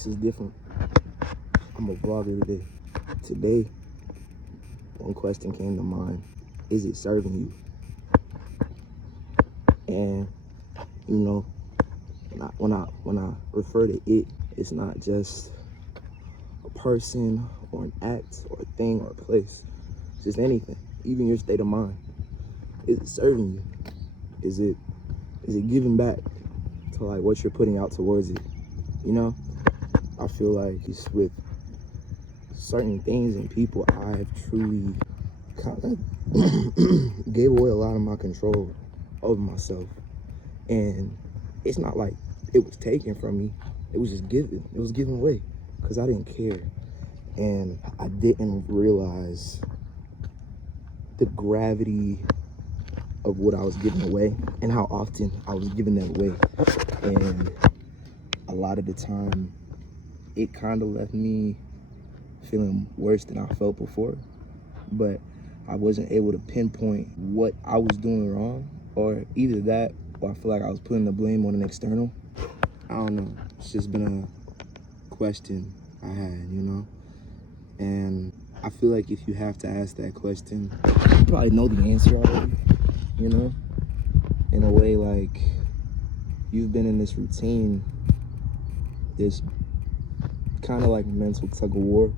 This is different. I'm a vlogger today. Today, one question came to mind. Is it serving you? And, you know, when I refer to it, it's not just a person or an act or a thing or a place. It's just anything, even your state of mind. Is it serving you? Is it giving back to like what you're putting out towards it? You know, I feel like it's with certain things and people, I have truly kind of gave away a lot of my control over myself. And it's not like it was taken from me. It was just given. It was given away because I didn't care. And I didn't realize the gravity of what I was giving away and how often I was giving that away. And a lot of the time, it kind of left me feeling worse than I felt before. But I wasn't able to pinpoint what I was doing wrong, or either that, or I feel like I was putting the blame on an external. I don't know. It's just been a question I had, you know? And I feel like if you have to ask that question, you probably know the answer already, you know? In a way, like, you've been in this routine, this kind of like mental tug of war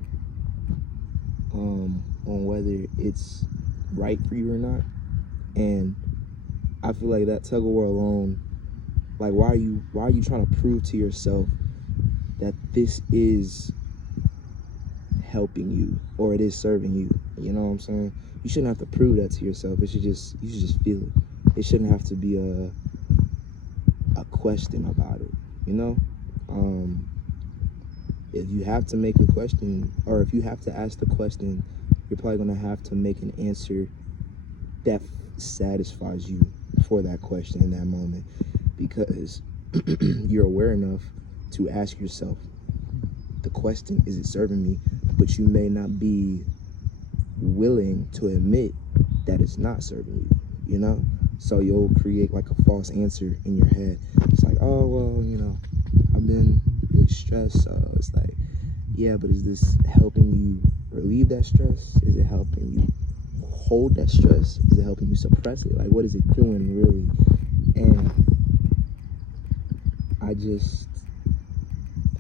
on whether it's right for you or not. And I feel like that tug of war alone, like, why are you trying to prove to yourself that this is helping you or it is serving you? You know what I'm saying? You shouldn't have to prove that to yourself. You should just feel it. It shouldn't have to be a question about it, you know? If you have to make a question, or if you have to ask the question, you're probably gonna have to make an answer that satisfies you for that question in that moment, because you're aware enough to ask yourself the question, is it serving me? But you may not be willing to admit that it's not serving you, you know? So you'll create like a false answer in your head. It's like, oh, well, you know, I've been really stressed. So it's like, yeah, but is this helping you relieve that stress? Is it helping you hold that stress? Is it helping you suppress it? Like, what is it doing really? And I just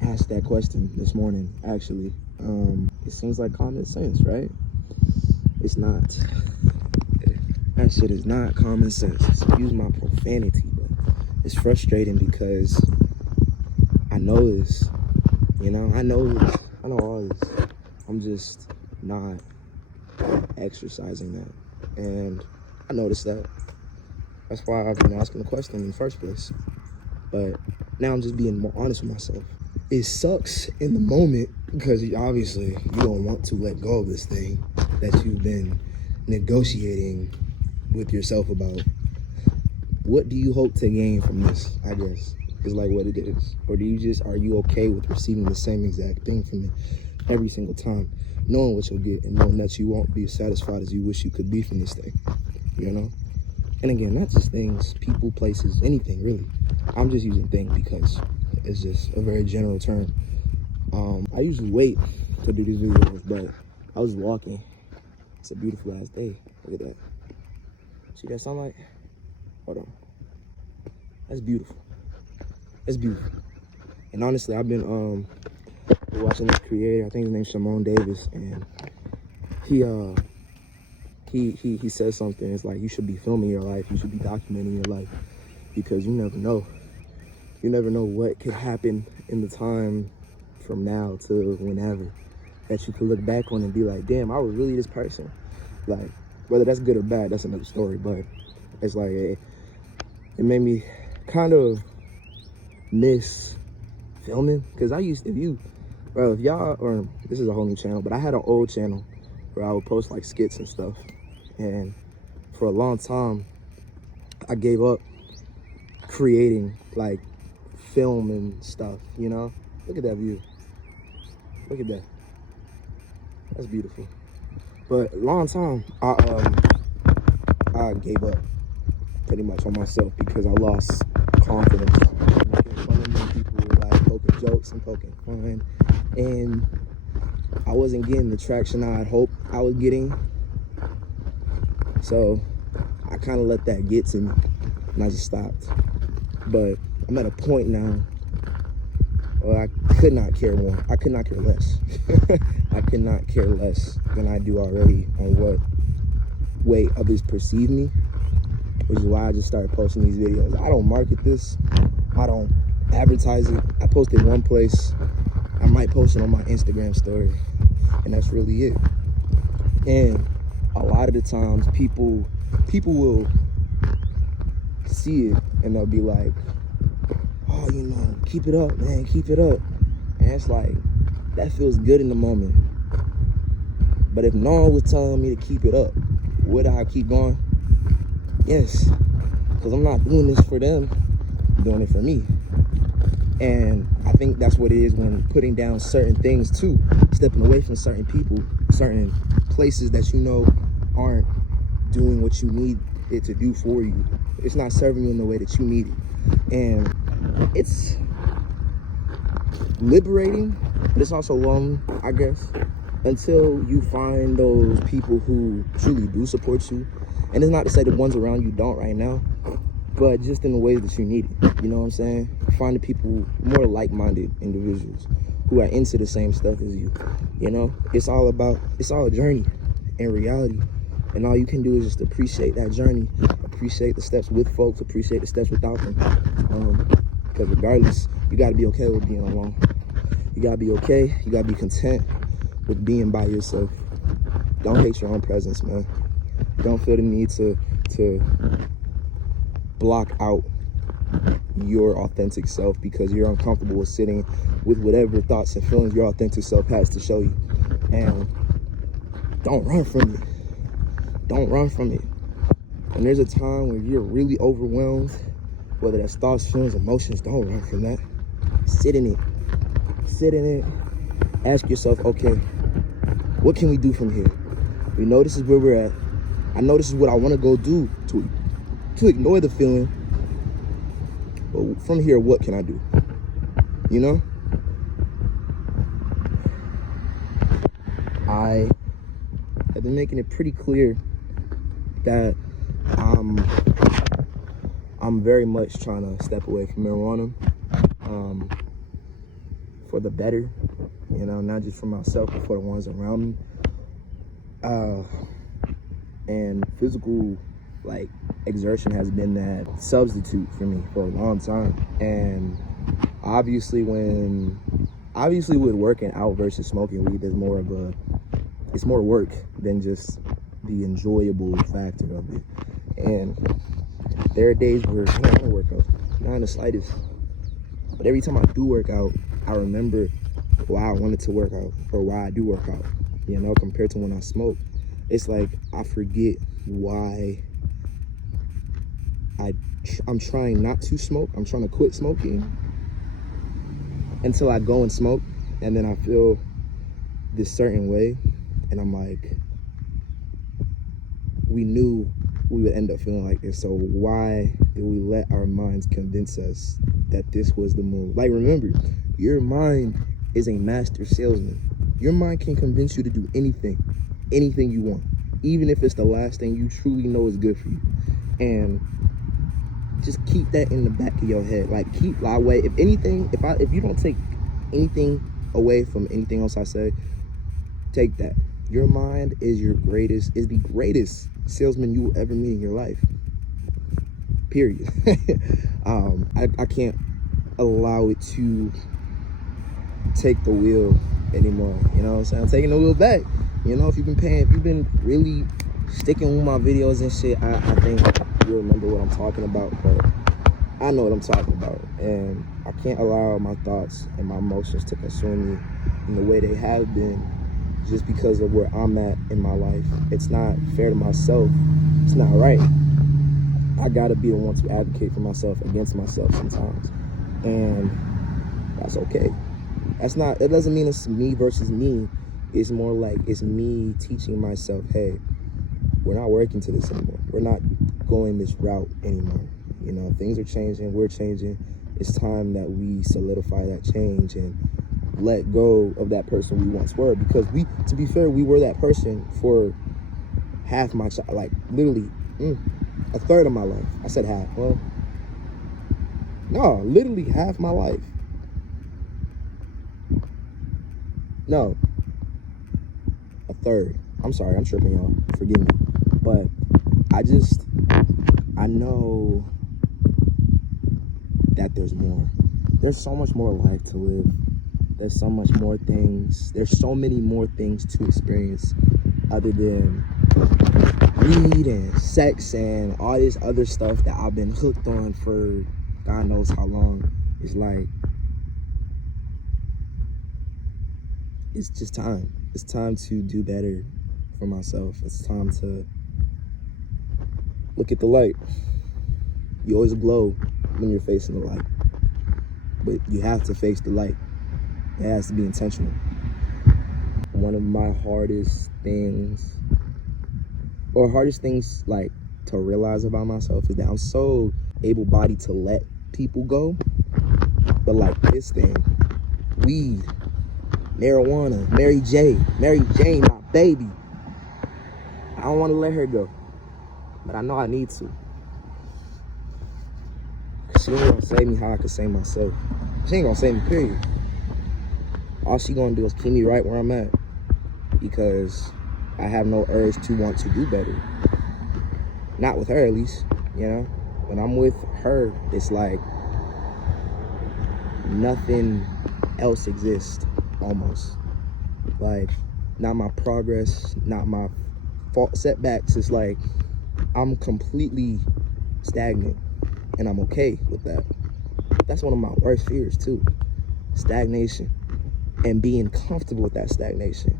asked that question this morning, actually. It seems like common sense, right? It's not. That shit is not common sense. Excuse my profanity, but it's frustrating because I know this, you know? I know this. I know all this. I'm just not exercising that. And I noticed that. That's why I've been asking the question in the first place. But now I'm just being more honest with myself. It sucks in the moment because obviously you don't want to let go of this thing that you've been negotiating with yourself about. What do you hope to gain from this, I guess, is like what it is. Or are you okay with receiving the same exact thing from it every single time, knowing what you'll get and knowing that you won't be as satisfied as you wish you could be from this thing, you know? And again, not just things, people, places, anything really. I'm just using thing because it's just a very general term. I usually wait to do these videos, but I was walking. It's a beautiful ass day. Look at that. See that sunlight? Hold on. That's beautiful. That's beautiful. And honestly, I've been watching this creator. I think his name's Simone Davis, and he says something. It's like, you should be filming your life. You should be documenting your life, because you never know. You never know what could happen in the time from now to whenever that you could look back on and be like, damn, I was really this person. Like, whether that's good or bad, that's another story. But it's like, it made me kind of miss filming, because if y'all, or this is a whole new channel, but I had an old channel where I would post like skits and stuff. And for a long time, I gave up creating like film and stuff, you know? Look at that view. Look at that. That's beautiful. But a long time, I gave up pretty much on myself because I lost confidence. Making fun of me, people were like poking jokes and poking fun, and I wasn't getting the traction I had hoped I was getting. So I kind of let that get to me, and I just stopped. But I'm at a point now where I could not care more. I could not care less. I could not care less than I do already on what way others perceive me, which is why I just started posting these videos. I don't market this. I don't advertise it. I post it one place. I might post it on my Instagram story, and that's really it. And a lot of the times people will see it and they'll be like, oh, you know, keep it up, man, keep it up. And it's like, that feels good in the moment. But if no one was telling me to keep it up, would I keep going? Yes, because I'm not doing this for them, I'm doing it for me. And I think that's what it is when putting down certain things too, stepping away from certain people, certain places that you know aren't doing what you need it to do for you. It's not serving you in the way that you need it. And it's liberating, but it's also lonely, I guess, until you find those people who truly do support you. And it's not to say the ones around you don't right now, but just in the ways that you need it. You know what I'm saying? Find the people, more like-minded individuals who are into the same stuff as you. You know, it's all a journey in reality. And all you can do is just appreciate that journey, appreciate the steps with folks, appreciate the steps without them. Because regardless, you got to be okay with being alone. You got to be okay. You got to be content with being by yourself. Don't hate your own presence, man. Don't feel the need to block out your authentic self because you're uncomfortable with sitting with whatever thoughts and feelings your authentic self has to show you. And don't run from it. Don't run from it. And there's a time when you're really overwhelmed, whether that's thoughts, feelings, emotions, don't run from that. Sit in it. Sit in it. Ask yourself, okay, what can we do from here? We know this is where we're at. I know this is what I want to go do to ignore the feeling. But from here, what can I do? You know? I have been making it pretty clear that I'm very much trying to step away from marijuana for the better, you know, not just for myself, but for the ones around me. And physical, like, exertion has been that substitute for me for a long time. And obviously with working out versus smoking weed, there's more of it's more work than just the enjoyable factor of it. And there are days where I don't want to work out, not in the slightest. But every time I do work out, I remember why I wanted to work out or why I do work out, you know, compared to when I smoke. It's like I forget why I'm trying not to smoke. I'm trying to quit smoking until I go and smoke, and then I feel this certain way, and I'm like, we knew we would end up feeling like this, so why did we let our minds convince us that this was the move? Like, remember, your mind is a master salesman. Your mind can convince you to do anything you want, even if it's the last thing you truly know is good for you. And just keep that in the back of your head. Like, keep my way. If anything, if you don't take anything away from anything else I say, take that. Your mind is the greatest salesman you will ever meet in your life. Period. I can't allow it to take the wheel anymore. You know what I'm saying? I'm taking the wheel back. You know, if you've been really sticking with my videos and shit, I think you'll remember what I'm talking about. But I know what I'm talking about, and I can't allow my thoughts and my emotions to consume me in the way they have been just because of where I'm at in my life. It's not fair to myself. It's not right. I gotta be the one to advocate for myself against myself sometimes, and that's okay. That doesn't mean it's me versus me. It's more like it's me teaching myself, hey, we're not working to this anymore. We're not going this route anymore. You know, things are changing. We're changing. it's time that we solidify that change and let go of that person we once were, because to be fair, we were that person for half my like literally a third of my life. I said half. Well, no, literally half my life. No, a third. I'm sorry, I'm tripping, y'all. Forgive me. But I know that there's more. There's so much more life to live. There's so much more things. There's so many more things to experience other than weed and sex and all this other stuff that I've been hooked on for God knows how long. It's like, it's just time. It's time to do better for myself. It's time to look at the light. You always glow when you're facing the light, but you have to face the light. It has to be intentional. One of my hardest things like to realize about myself is that I'm so able-bodied to let people go, but like this thing, weed, marijuana, Mary Jane, my baby, I don't want to let her go, but I know I need to. She ain't gonna save me how I could save myself. She ain't gonna save me, period. All she gonna do is keep me right where I'm at, because I have no urge to want to do better. Not with her, at least, you know? When I'm with her, it's like nothing else exists, almost. Like, not my progress, not my fault setbacks. It's like I'm completely stagnant, and I'm okay with that. That's one of my worst fears, too. Stagnation. And being comfortable with that stagnation.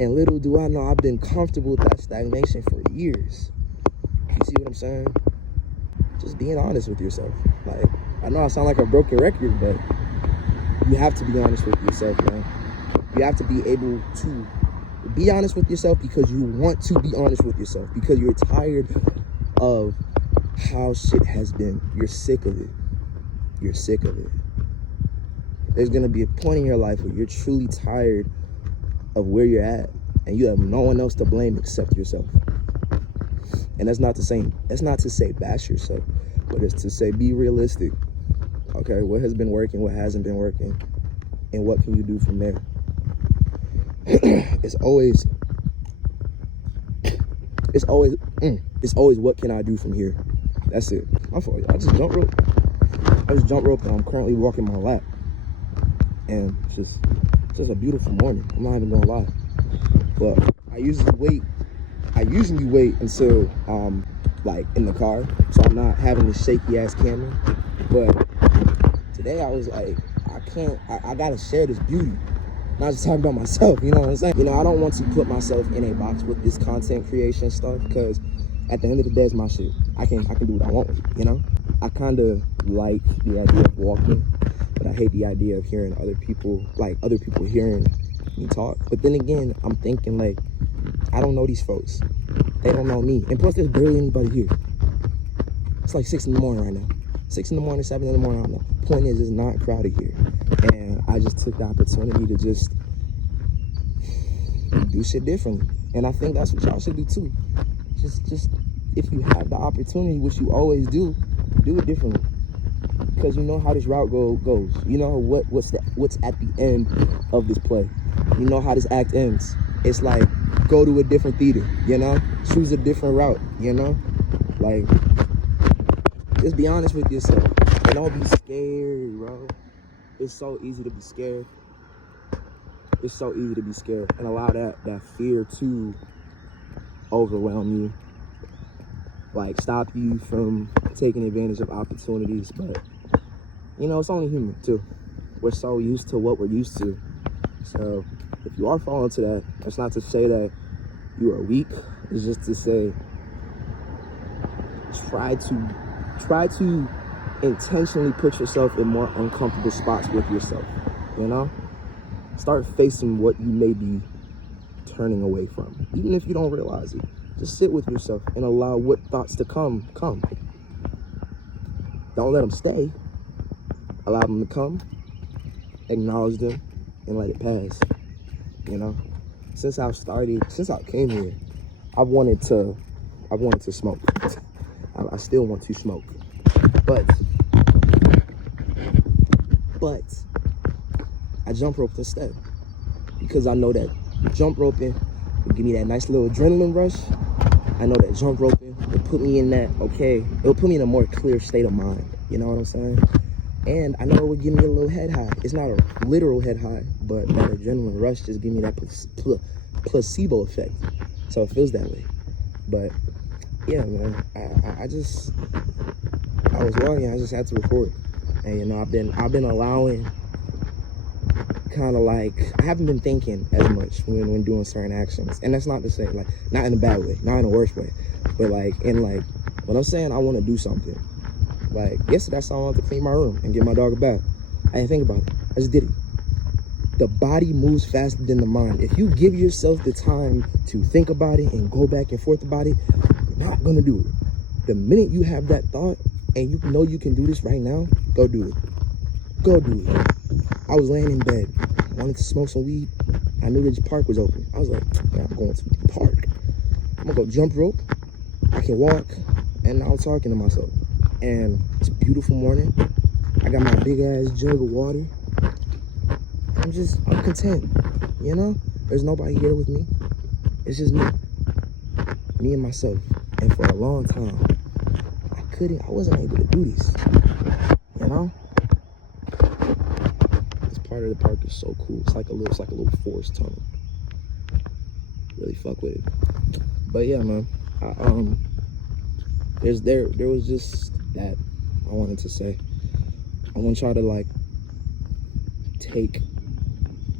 And little do I know, I've been comfortable with that stagnation for years. You see what I'm saying? Just being honest with yourself. Like, I know I sound like a broken record, but you have to be honest with yourself, man. You have to be able to be honest with yourself because you want to be honest with yourself, because you're tired of how shit has been. You're sick of it. You're sick of it. There's going to be a point in your life where you're truly tired of where you're at, and you have no one else to blame except yourself. And that's not to say bash yourself, but it's to say be realistic. Okay, what has been working, what hasn't been working, and what can you do from there? It's always what can I do from here? That's it. My fault. I just jump rope and I'm currently walking my lap. And it's just a beautiful morning. I'm not even gonna lie. But I usually wait until like in the car, so I'm not having this shaky ass camera. But today I was like, I gotta share this beauty. Not just talking about myself, you know what I'm saying? You know, I don't want to put myself in a box with this content creation stuff, because at the end of the day, it's my shit. I can do what I want with it, you know? I kind of like the idea of walking, but I hate the idea of hearing other people hearing me talk. But then again, I'm thinking, like, I don't know these folks. They don't know me. And plus, there's barely anybody here. It's like 6 in the morning right now. 6 in the morning, 7 in the morning, I don't know. Point is, it's not crowded here. And I just took the opportunity to just do shit differently. And I think that's what y'all should do too. Just if you have the opportunity, which you always do it differently. Because you know how this route goes. You know what's at the end of this play. You know how this act ends. It's like, go to a different theater, you know? Choose a different route, you know? Like, just be honest with yourself. And don't be scared, bro. It's so easy to be scared. It's so easy to be scared and allow that fear to overwhelm you. Like, stop you from taking advantage of opportunities. But, you know, it's only human, too. We're so used to what we're used to. So, if you are falling to that, that's not to say that you are weak. It's just to say, try to intentionally put yourself in more uncomfortable spots with yourself, you know? Start facing what you may be turning away from, even if you don't realize it. Just sit with yourself and allow what thoughts to come. Don't let them stay, allow them to come, acknowledge them, and let it pass. You know, since I came here, I wanted to smoke. I still want to smoke, but I jump roped instead, because I know that jump roping will give me that nice little adrenaline rush. I know that jump roping will put me in that, it'll put me in a more clear state of mind. You know what I'm saying? And I know it would give me a little head high. It's not a literal head high, but that adrenaline rush just give me that placebo effect. So it feels that way. But yeah, man, I was walking, I just had to record. And you know, I've been allowing kind of like, I haven't been thinking as much when doing certain actions. And that's not to say, like, not in a bad way, not in a worse way, but like, when I'm saying I want to do something, like yesterday I saw I wanted to clean my room and get my dog a bath. I didn't think about it, I just did it. The body moves faster than the mind. If you give yourself the time to think about it and go back and forth about it, you're not gonna do it. The minute you have that thought and you know you can do this right now, go do it. Go do it. I was laying in bed, wanted to smoke some weed. I knew the park was open. I was like, yeah, I'm going to the park. I'm gonna go jump rope. I can walk, and I'm talking to myself. And it's a beautiful morning. I got my big ass jug of water. I'm content, you know? There's nobody here with me. It's just me and myself. And for a long time, I wasn't able to do this, you know? This part of the park is so cool. It's like a little forest tunnel. Really fuck with it. But yeah, man, there was just that I wanted to say. I want y'all to like take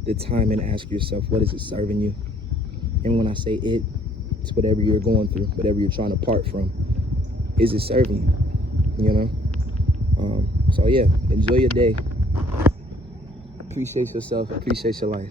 the time and ask yourself, what is it serving you? And when I say it's whatever you're going through, whatever you're trying to part from. Is it serving you? You know? So yeah, enjoy your day. Appreciate yourself, appreciate your life.